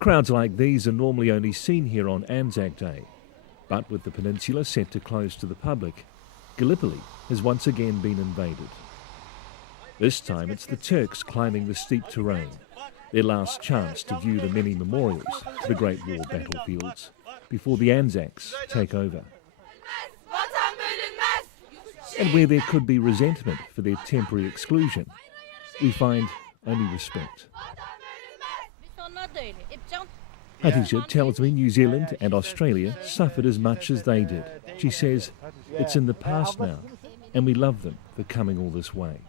Crowds like these are normally only seen here on Anzac Day, but with the peninsula set to close to the public, Gallipoli has once again been invaded. This time it's the Turks climbing the steep terrain, their last chance to view the many memorials to the Great War battlefields before the Anzacs take over. And where there could be resentment for their temporary exclusion, we find only respect. Hatija tells me New Zealand and Australia suffered as much as they did. She says it's in the past now, and we love them for coming all this way.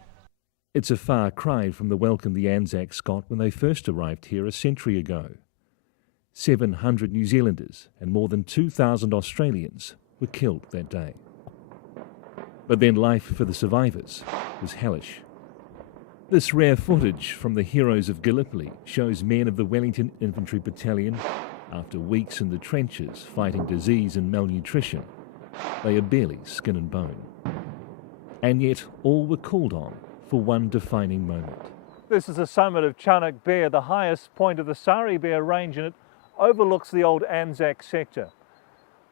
It's a far cry from the welcome the Anzacs got when they first arrived here a century ago. 700 New Zealanders and more than 2,000 Australians were killed that day. But then life for the survivors was hellish. This rare footage from the heroes of Gallipoli shows men of the Wellington Infantry Battalion, after weeks in the trenches fighting disease and malnutrition, they are barely skin and bone. And yet all were called on for one defining moment. This is the summit of Chunuk Bair, the highest point of the Sari Bair range, and it overlooks the old Anzac sector.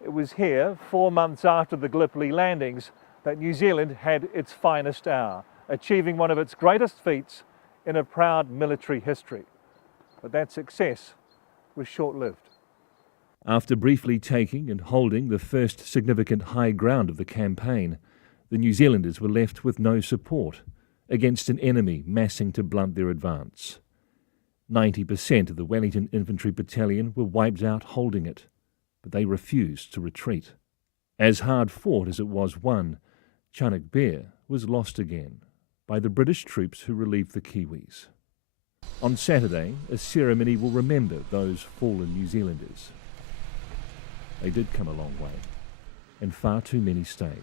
It was here, 4 months after the Gallipoli landings, that New Zealand had its finest hour, achieving one of its greatest feats in a proud military history. But that success was short-lived. After briefly taking and holding the first significant high ground of the campaign, the New Zealanders were left with no support against an enemy massing to blunt their advance. 90% of the Wellington Infantry Battalion were wiped out holding it, but they refused to retreat. As hard fought as it was won, Chunuk Bair was lost again by the British troops who relieved the Kiwis. On Saturday, a ceremony will remember those fallen New Zealanders. They did come a long way, and far too many stayed.